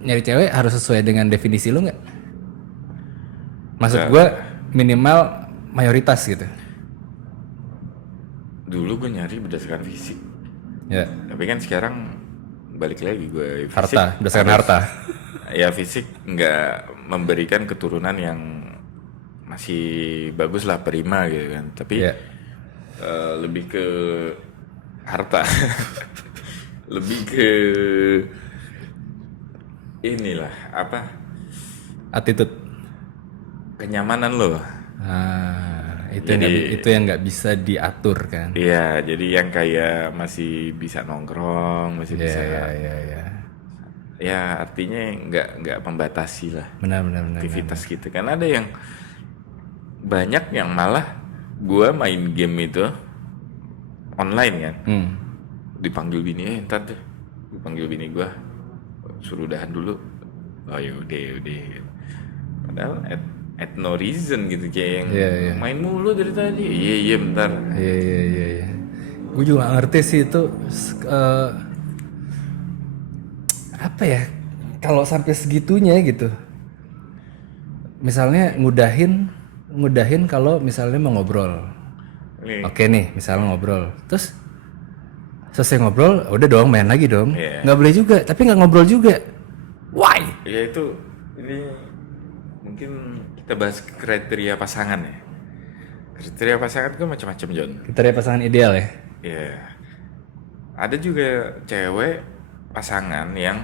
nyari cewek harus sesuai dengan definisi lu nggak? Maksud gue minimal mayoritas gitu. Dulu gue nyari berdasarkan fisik. Ya. Tapi kan sekarang balik lagi gue fisik. Harta, berdasarkan harta. Ya fisik nggak memberikan keturunan yang masih bagus lah, prima gitu kan. Tapi Ya. lebih ke harta. Lebih ke inilah apa, Attitude. kenyamanan lo. Itu yang nggak bisa diatur kan. Iya, jadi yang kayak masih bisa nongkrong, masih bisa. Ya. Ya artinya nggak membatasi lah Benar. aktivitas gitu kan. Ada yang banyak yang malah gua main game itu online kan, dipanggil bini, ntar deh dipanggil bini gua suruh udahan dulu. Oh ya udah padahal at no reason gitu, kayak yang Iya. main mulu dari tadi. Iya bentar. Iya. Gue juga gak ngerti sih itu apa ya, kalau sampai segitunya gitu. Misalnya ngudahin kalau misalnya mau ngobrol. Nih, Oke nih, misalnya ngobrol. Terus selesai ngobrol, udah dong main lagi dong. Iya. Nggak boleh juga, tapi nggak ngobrol juga. Why? ya itu ini mungkin kita bahas kriteria pasangan ya. Kriteria pasangan kan macam-macam, John. Kriteria pasangan ideal ya. Ya, ada juga cewek pasangan yang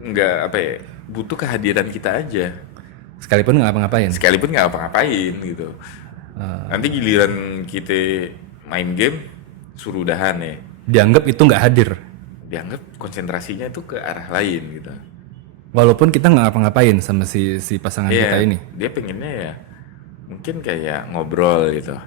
nggak apa ya, butuh kehadiran kita aja, Sekalipun nggak ngapa-ngapain. sekalipun nggak apa-ngapain gitu. Nanti giliran kita main game suruh udahan ya, Dianggap itu nggak hadir. dianggap konsentrasinya itu ke arah lain gitu. Walaupun kita nggak ngapa-ngapain sama si pasangan kita ini. Dia pengennya ya mungkin kayak ngobrol gitu,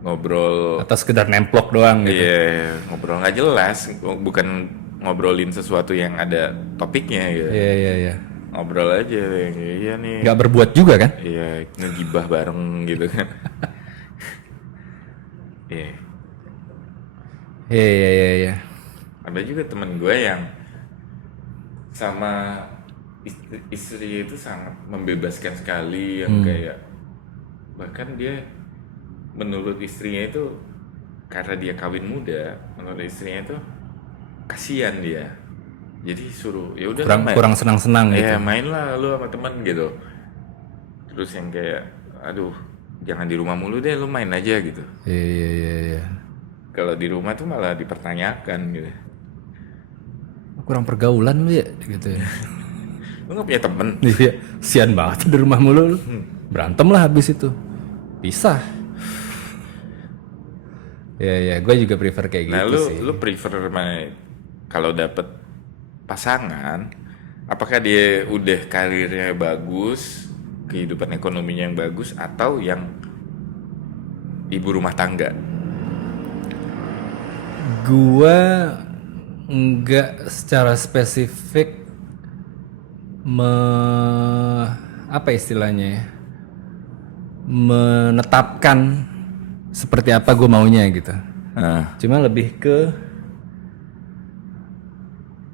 ngobrol. Atau sekedar nemplok doang gitu. Iya, ngobrol nggak jelas, bukan ngobrolin sesuatu yang ada topiknya gitu. Iya. Ngobrol aja, iya nih. Nggak berbuat juga kan? Iya, ngegibah bareng gitu kan. Iya. Iya. Ada juga temen gue yang sama istri itu sangat membebaskan sekali, yang kayak bahkan dia menurut istrinya itu, karena dia kawin muda, menurut istrinya itu kasihan dia. Jadi suruh ya udah Kurang senang-senang gitu. ya main lah lu sama teman gitu. Terus yang kayak aduh jangan di rumah mulu deh, lu main aja gitu. Iya. Kalau di rumah tuh malah dipertanyakan gitu. Kurang pergaulan lu ya gitu ya. Lu nggak punya temen? Iya, sian banget di rumah mulu lu. Berantem lah habis itu. Pisah. Iya, gue juga prefer kayak Nah gitu sih. lu prefer kalau dapet pasangan, apakah dia udah karirnya bagus, kehidupan ekonominya yang bagus, atau yang ibu rumah tangga? Gua nggak secara spesifik apa istilahnya ya, menetapkan seperti apa gue maunya gitu. Cuma lebih ke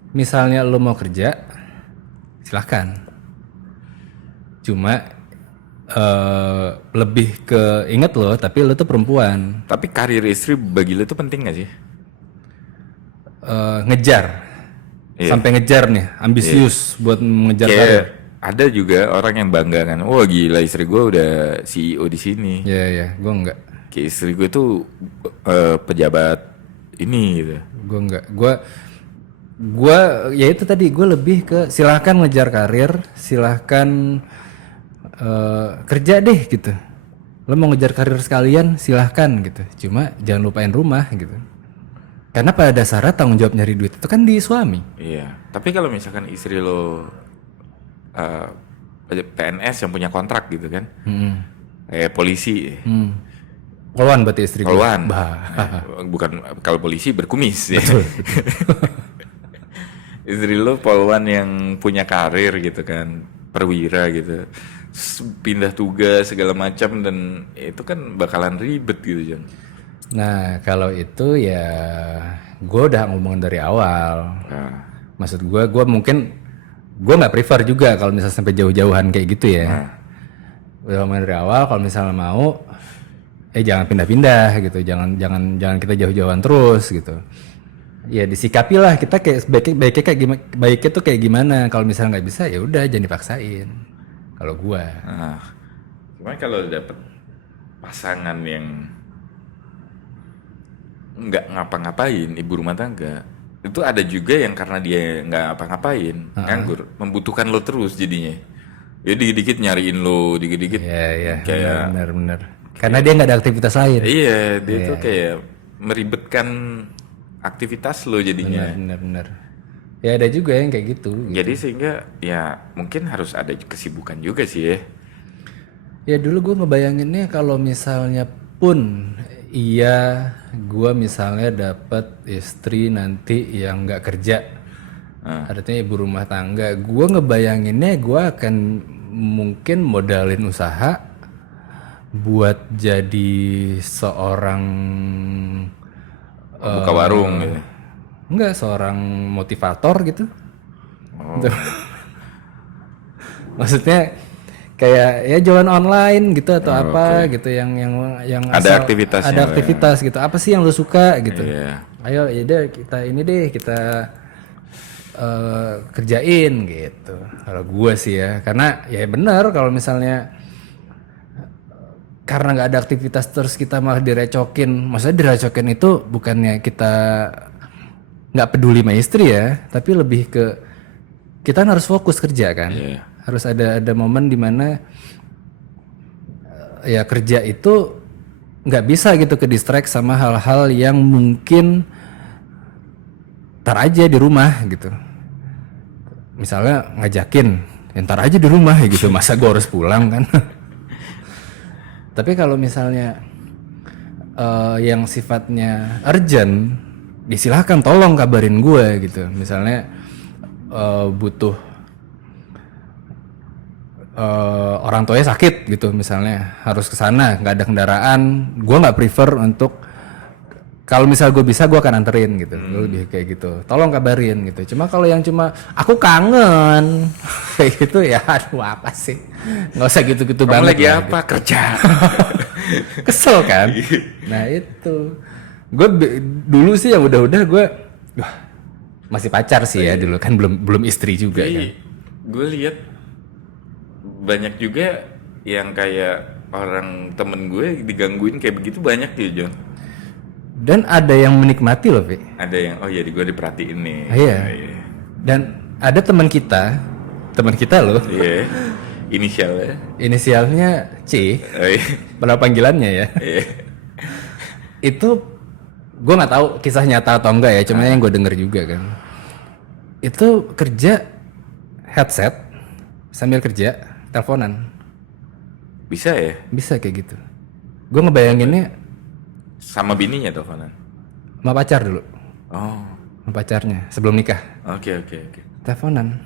misalnya lo mau kerja silahkan, cuma lebih ke inget lo, tapi lo tuh perempuan. Tapi karir istri bagi lu itu penting gak sih? Ngejar sampai ngejar nih, ambisius buat mengejar karir. Kayak ada juga orang yang bangga kan, wah gila istri gue udah CEO di sini. Iya, gue enggak. Kayak istri gue tuh pejabat ini gitu. Gue enggak. Gue ya itu tadi, gue lebih ke silahkan ngejar karir, silahkan kerja deh gitu. Lo mau ngejar karir sekalian silahkan gitu. Cuma jangan lupain rumah gitu. Karena pada dasarnya tanggung jawab nyari duit itu kan di suami. Iya. Tapi kalau misalkan istri lo PNS yang punya kontrak gitu kan, kayak polisi. Poluan berarti istri gue. Poluan. Bukan, kalau polisi berkumis ya. Istri lo poluan yang punya karir gitu kan, perwira gitu, pindah tugas segala macam, dan itu kan bakalan ribet gitu Jan. Nah kalau itu ya gue udah ngomongin dari awal. Maksud gue mungkin gue nggak prefer juga kalau misalnya sampai jauh-jauhan kayak gitu ya. Udah main dari awal, kalau misalnya mau, jangan pindah-pindah gitu, jangan kita jauh-jauhan terus gitu. Ya disikapi lah, kita kayak baiknya tuh kayak gimana. Kalau misalnya nggak bisa ya udah jangan dipaksain. Kalau gue. Nah, cuman kalau dapet pasangan yang nggak ngapa-ngapain, ibu rumah tangga, itu ada juga yang karena dia nggak ngapa-ngapain, nganggur, membutuhkan lo terus jadinya. Ya dikit-dikit nyariin lo, dikit-dikit Iya, kayak benar. Karena dia nggak ada aktivitas lain. iya, dia tuh kayak meribetkan aktivitas lo jadinya. Benar. Ya ada juga yang kayak gitu. Jadi sehingga ya mungkin harus ada kesibukan juga sih ya. Ya dulu gue ngebayanginnya kalau misalnya pun iya gue misalnya dapat istri nanti yang nggak kerja, artinya ibu rumah tangga, gue ngebayanginnya gue akan mungkin modalin usaha buat jadi seorang Buka warung gitu. enggak, seorang motivator gitu. Tuh. Maksudnya kayak ya jualan online gitu atau apa gitu yang Ada aktivitasnya ada lah ya. aktivitas gitu. Apa sih yang lu suka gitu? Iya. Ayo ya deh kita kerjain gitu. Kalau gua sih ya, karena ya benar kalau misalnya karena nggak ada aktivitas terus kita malah direcokin. Maksudnya direcokin itu bukannya kita nggak peduli sama istri ya, tapi lebih ke kita kan harus fokus kerja kan. Iya. Harus ada momen dimana ya kerja itu nggak bisa gitu ke distract sama hal-hal yang mungkin tar aja di rumah gitu. Misalnya ngajakin, ya ntar aja di rumah ya gitu. Masa gue harus pulang kan? Tapi kalau misalnya yang sifatnya urgent, disilahkan tolong kabarin gue gitu. Misalnya butuh orang tuanya sakit gitu, misalnya harus ke sana, nggak ada kendaraan, gue nggak prefer untuk kalau misal gue bisa gue akan anterin gitu. Gue lebih kayak gitu, tolong kabarin gitu. Cuma kalau yang cuma aku kangen kayak gitu ya aduh apa sih, nggak usah gitu-gitu Kamu banget lagi lah, apa? Kerja. kesel kan. Nah itu gue dulu sih yang udah gue masih pacar sih ya dulu kan, belum istri juga kan. Gue lihat banyak juga yang kayak orang temen gue digangguin kayak begitu, banyak ya John. Dan ada yang menikmati loh, Vi. Ada yang oh jadi gue diperhatiin nih. Iya. Dan ada teman kita loh, Iya. Inisialnya. inisialnya C, Oh, iya. pada panggilannya ya. Iya. Itu gue nggak tahu kisah nyata atau enggak ya, cuma yang gue denger juga kan. Itu kerja headset sambil kerja teleponan, Bisa ya? bisa kayak gitu. Gue ngebayanginnya Sama bininya teleponan. sama pacar dulu, Oh. sama pacarnya sebelum nikah. Oke. Teleponan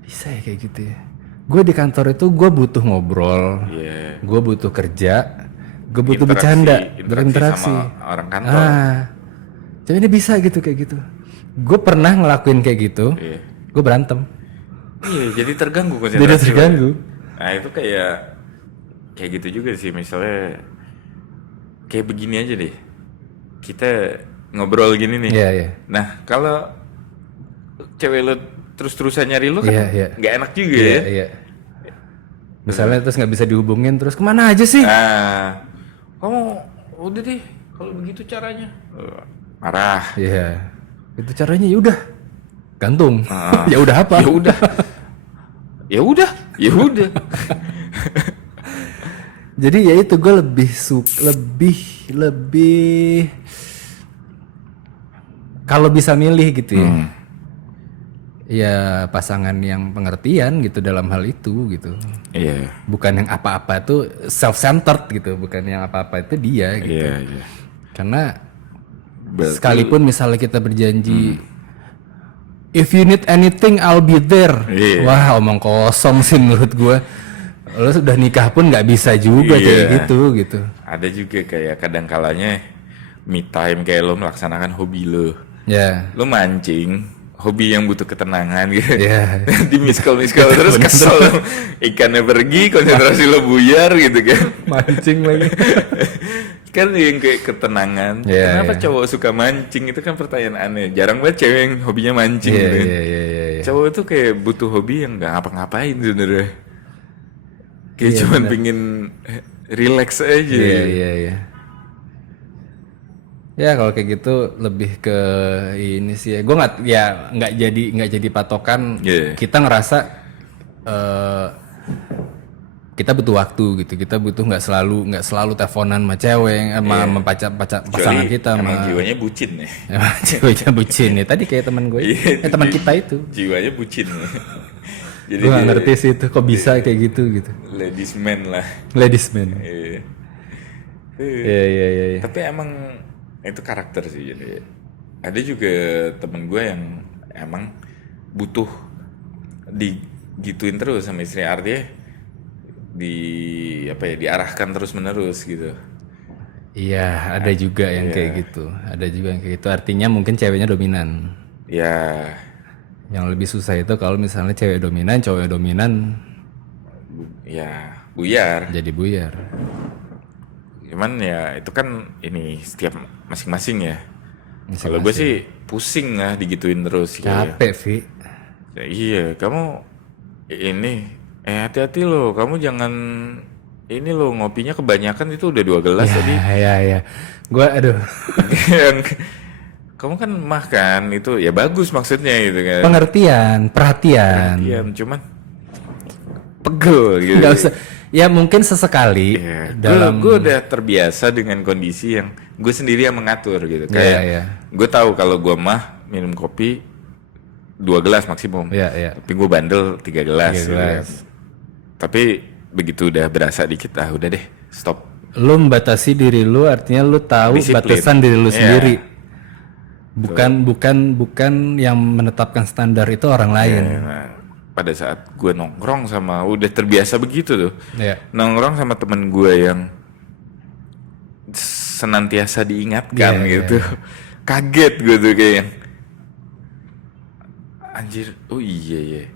bisa ya kayak gitu ya. Gue di kantor itu gue butuh ngobrol, Iya. gue butuh kerja, gue butuh Interaksi bercanda, sama berinteraksi. orang kantor. Tapi ini bisa gitu kayak gitu. Gue pernah ngelakuin kayak gitu, Iya. gue berantem, Iya, jadi terganggu konsentrasi. jadi terganggu. Nah, itu kayak gitu juga sih, misalnya kayak begini aja deh. Kita ngobrol gini nih. Iya. Nah, kalau cewek lo terus-terusan nyari lo kan Iya. nggak enak juga ya. Iya. Misalnya terus nggak bisa dihubungin, terus kemana aja sih? Nah, kamu udah deh kalau begitu caranya. Marah. Iya. Itu caranya ya udah, gantung. Ah. Ya udah apa? Ya udah. Jadi ya itu gue lebih kalau bisa milih gitu ya. Ya pasangan yang pengertian gitu dalam hal itu gitu. Iya. Bukan yang apa-apa itu self-centered gitu, bukan yang apa-apa itu dia gitu. Iya. Karena Berarti- sekalipun misalnya kita berjanji if you need anything I'll be there. Iya. Wah, omong kosong sih menurut gue. Lo sudah nikah pun nggak bisa juga kayak gitu. Ada juga kayak kadang kalanya me time kayak lo melaksanakan hobi lo. Ya. Lo mancing, hobi yang butuh ketenangan gitu. Iya. Di miss call terus kesel. Ikannya pergi, konsentrasi lo buyar gitu kan. Mancing lagi. Kan yang kayak ketenangan. Iya, Kenapa iya. cowok suka mancing? Itu kan pertanyaan aneh. Jarang banget cewek yang hobinya mancing Iya, gitu. iya, iya, iya. Cowok itu kayak butuh hobi yang nggak ngapa-ngapain sebenarnya. Kayak Iya, cuman bener. pingin relax aja. Iya, iya, iya. Ya kalau kayak gitu lebih ke ini sih ya. Gue nggak jadi patokan. Iya. Kita ngerasa kita butuh waktu gitu. Kita butuh nggak selalu teleponan sama cewek, sama pasangan Kecuali kita, emang sama jiwanya bucin ya. ceweknya bucin ya. Tadi kayak teman gue, Iya, teman kita itu. Jiwanya bucin ya. Jadi Gue nggak dia ngerti sih itu kok bisa kayak gitu. ladies man lah. Ladies man. Iya. Iya, iya, iya. Iya. Tapi emang itu karakter sih, jadi ada juga temen gue yang emang butuh digituin terus sama istri, artinya diarahkan terus menerus gitu. Iya, ada juga yang kayak gitu. Ada juga yang kayak gitu. Artinya mungkin ceweknya dominan. Ya Yang lebih susah itu kalau misalnya cewek dominan, cowok dominan buyar. jadi buyar. Cuman ya itu kan ini setiap masing-masing ya. Masing-masing. Kalau gue sih pusing lah digituin terus. Capek, Vi. Ya, iya, kamu ini hati-hati loh, kamu jangan ini loh, ngopinya kebanyakan, itu udah 2 gelas tadi. Ya. Gua aduh. Yang kamu kan makan itu ya bagus maksudnya gitu kan. Pengertian, perhatian. Iya, cuman pegel gitu. Enggak usah. Ya mungkin sesekali Iya. dalam Gue udah terbiasa dengan kondisi yang gue sendiri yang mengatur gitu. Kayak iya. gue tahu kalau gue mah minum kopi 2 gelas maksimum. Iya. Tapi gue bandel 3 gelas. 3 gitu gelas. kan. Tapi begitu udah berasa dikit, udah deh stop. lu membatasi diri lu, artinya lu tahu Disiplin. batasan diri lu Iya. sendiri. Bukan yang menetapkan standar itu orang lain. Nah, pada saat gue nongkrong sama, udah terbiasa begitu tuh. Iya. Nongkrong sama temen gue yang senantiasa diingatkan Iya, gitu. Kaget gue tuh kayak yang, anjir, oh iya.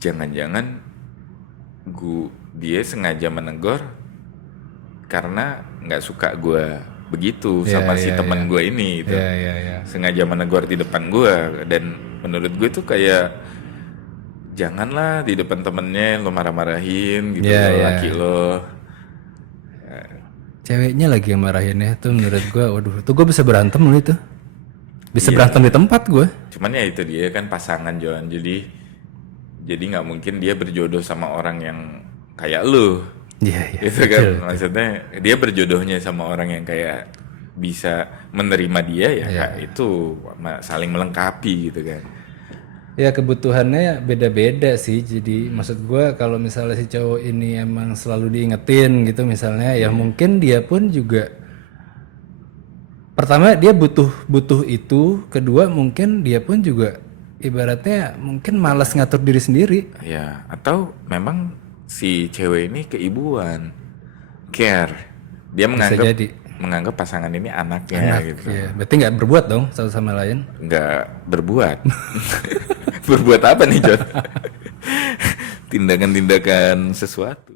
Jangan-jangan dia sengaja menegur karena nggak suka gue begitu sama si teman gue ini gitu. Iya. Sengaja menegur di depan gue, dan menurut gue tuh kayak janganlah di depan temennya lo marah-marahin gitu laki lo. Ceweknya lagi yang marahin ya, tuh menurut gua, waduh, tuh gua bisa berantem loh itu. Bisa berantem di tempat gua. Cuman ya itu dia kan pasangan Johan, jadi nggak mungkin dia berjodoh sama orang yang kayak lu. Iya. Itu kan maksudnya dia berjodohnya sama orang yang kayak bisa menerima dia ya, kayak itu saling melengkapi gitu kan. Ya kebutuhannya beda-beda sih. Jadi maksud gua kalau misalnya si cowok ini emang selalu diingetin gitu misalnya, ya mungkin dia pun juga, pertama dia butuh itu, kedua mungkin dia pun juga ibaratnya mungkin malas ngatur diri sendiri. Ya, atau memang si cewek ini keibuan, care. Dia menganggap pasangan ini anaknya gitu. Iya, berarti nggak berbuat dong satu sama lain. Nggak berbuat. Berbuat apa nih, John? Tindakan-tindakan sesuatu.